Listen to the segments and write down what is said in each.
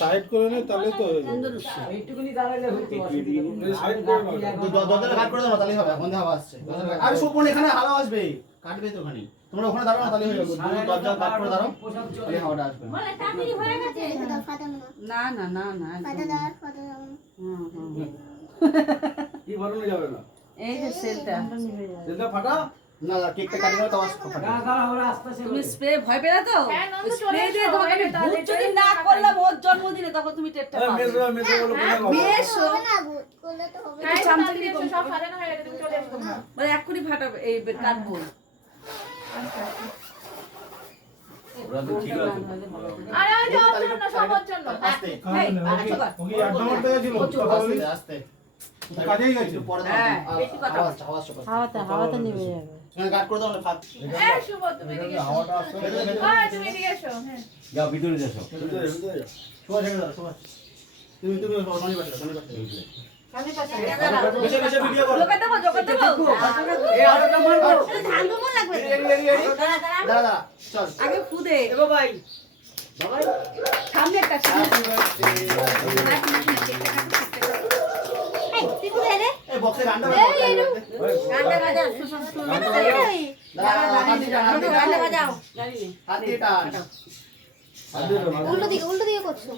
Side করে নে তাহলে তো এইটুকুনি দাঁড়ালে হতো সাইড করে নাও দরজাটা কাট করে দাও তাহলেই হবে এখন হাওয়া আসছে আরে সুপন এখানে হাওয়া আসবে কাটবে তো ওখানে তোমরা ওখানে দাঁড়াও না তাহলেই হয়ে যাবে দরজা কাট করে দাঁড়াও তাহলে হাওয়াটা আসবে বলে টাকারি হয়ে গেছে না না না না কি বানানো যাবে না এই যে সেলটা সেটা ফাটা না কেকটা কাটি দাও তো আওয়াজ ফাটা তুমি স্প্রে ভয় পেলা তো স্প্রে দিয়ে তোমাকে আমি ভূত যদি না করলাম ওর জন্মদিনে তখন তুমি টেটটা পাবে মেসো বলো কোথায় মেসো না করলে তো হবে এই চামচা দিয়ে সব ফাটানো হয়ে গেছে তুমি চলে এসো না মানে এক্ষুনি ফাটাবে এই কাটবো ওরা তো ঠিক আছে আরে ওই যাওয়ার জন্য সবার জন্য আস্তে ওকে একদম মরতে গেছিল কথা বলি আস্তে কাজেই গেছে পরে হ্যাঁ, দাও বেশি কথা আওয়াজ আওয়াজ হাওয়াতে নেমে যাবে। এখানে কাট করে দাও না ফাট এই শুভ তুমি এদিকে এসো হাওয়াটা আসছে হ্যাঁ তুমি এদিকে এসো হ্যাঁ যাও ভিতরে যাও শোয়া ছেড়ে দাও শোয়া তুমি শনি পাঠা বেশি বেশি ভিডিও করো জোকা দেবো এই আলোটা মারবো ধান দমন লাগবে দাদা চল আগে ফুদে এ ভাই বাবাই সামনে একটা সামনে এই তুই কোথায় রে এই বক্সে গানটা গানটা বাজাও সুসম গানটা বাজাও জানি হাত দিয়ে টান উল্টো দিকে করছো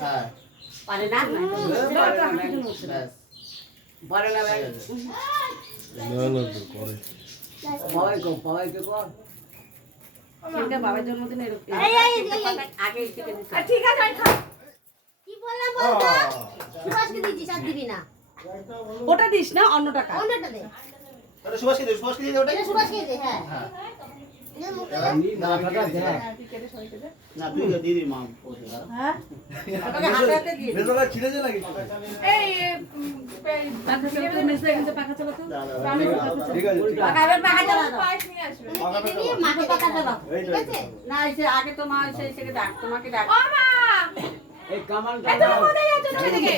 হ্যাঁ পারে না ব্যাস পারে না ভাই না না তো করে পাওয়াই কর সেটা বাবার জন্মদিনে এরকম আগে থেকে দিতে আর ঠিক আছে আমি খাই কি বললাম বলতো সুভাষকে দিচ্ছি সাত দিবি না ওটা দিস না অন্য টাকা অন্যটা দে আরে সুভাষকে দিয়ে ওটাই এটা সুভাষকে দে হ্যাঁ হ্যাঁ এটা মুখে না ফাটা দে কেটে সরিয়ে দে না তুই দিদি মা বসে দাও হ্যাঁ ওটাকে হাতে দিয়ে মেসোটা ছিড়েছে নাকি এই পাখা চালাতো মেসে কিন্তু পাখা চালাতো ঠিক আছে পাখা এবার পাখা চালাতো পায়েস নিয়ে আসবে এটা দিয়ে মাকে পাখা চালাতো এই ঠিক আছে না এসে আগে তো মা এসে এসে ডাক তোমাকে ডাক ও মা এই কামান এই তুমি কোথায় যাচ্ছ তুমি এদিকে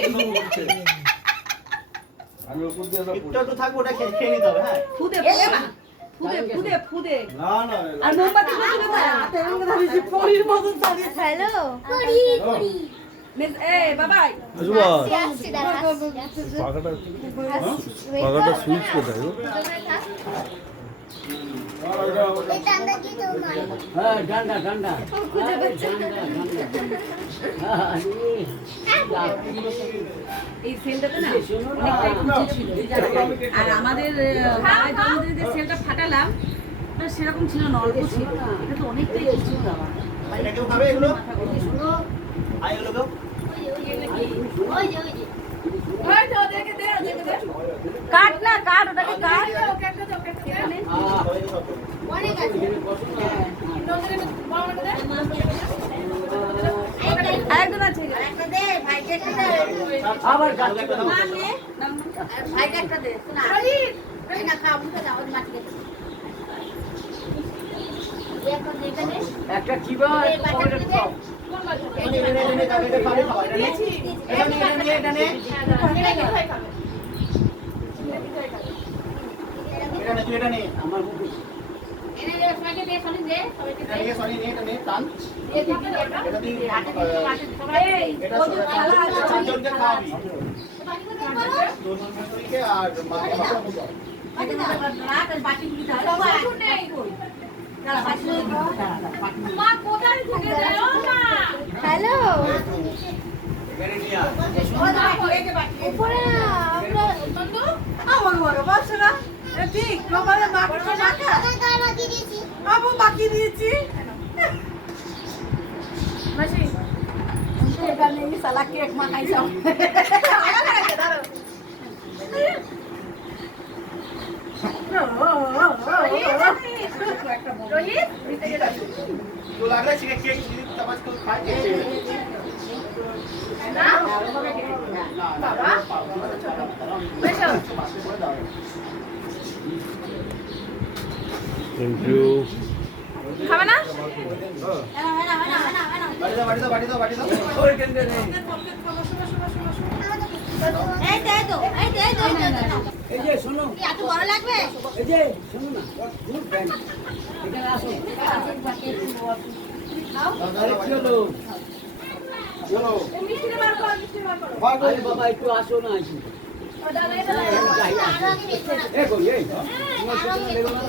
আমি উপর দিয়ে সব একটু থাকবো ওটা খেয়ে নিতে হবে হ্যাঁ ফুদে ফুদে না না আর মোমবাতি ফুদে না হাতে এমন ধরেছি পরির মতন দাঁড়িয়ে হ্যালো করি মিস এই বাবাই আসছি দাঁড়া পাখাটা পাখাটা সুইচ কোথায় গো এটা আমরা কি দেব না হ্যাঁ ডান্ডা ডান্ডা খুঁজে পাচ্ছি এই সেলটাতে না অনেকটাই কুচি ছিল আর আমাদের বাবার জন্মদিনে যে সেলটা ফাটালাম সেরকম ছিল না অল্প ছিল এটা তো অনেকটাই কুচি এটা কেউ খাবে এগুলো আই এগুলো কেউ ওই যে ওই তো দেখে দে কাট না কাট ওটাকে কাট ওকে একটা দাও ওকে খেয়ে নে অনেক আছে নজরে বড় দে আরেকজন আছে একটা দে ভাইকে একটা দে আবার মা নে ভাইকে একটা দে শোনা এই না খাও মুখে দাও ওই মাটি দে একটা দিতে নে একটা চিবা এই বাচ্চাটা দে কোন বাজে এটা খাবে খাওয়া এটা দিয়েছি এটা নিয়ে এটা নিয়ে এটা কি খাই খাবে এটা নিয়ে এটা নিয়ে আমার মুখে এনে দে সবাইকে দে সনি দে সবাইকে এটা নিয়ে সরি নিয়ে এটা নিয়ে টান দিয়ে দিবি এটা দিয়ে এই এটা ওই যে খেলা আছে চারজনকে খাওয়াবি বাকি তো করো দুজনকে আর মাকে খাওয়াবি বাকি দাও রাত আর বাকি দিতে হবে কিছু নেই দাঁড়া বাকি মা কোথায় থেকে দেয় ও মা হ্যালো এখানে নিয়ে আয় উপরে না আমরা বন্ধু আমার বড় বাসরা ঠিক বাবার মাকে তো মাখা টাকা বাকি দিয়েছি আবু বাকি দিয়েছি মাসি এটা নেই সালা কেক মাখাই যাও রোহিত দিতে গেল तो लग रहा है कि केक समझ को खा के না বাবা বেশো থ্যাংক ইউ খাবে না बाटी दो बाटी दो बाटी दो बाटी दो ওই কেন রে এই এই যে শোনো, কি এত বড় লাগবে? এই যে শোনো না, গুড ফ্রেন্ড, এখানে আসো। আরে কি হলো? চলো মিষ্টি বার করো, মিষ্টি বার করো। আরে বাবা একটু আসো না, আসো। ও দাদা, এটা দাও। এই কই, এই তোমার পিছনে লেগো না।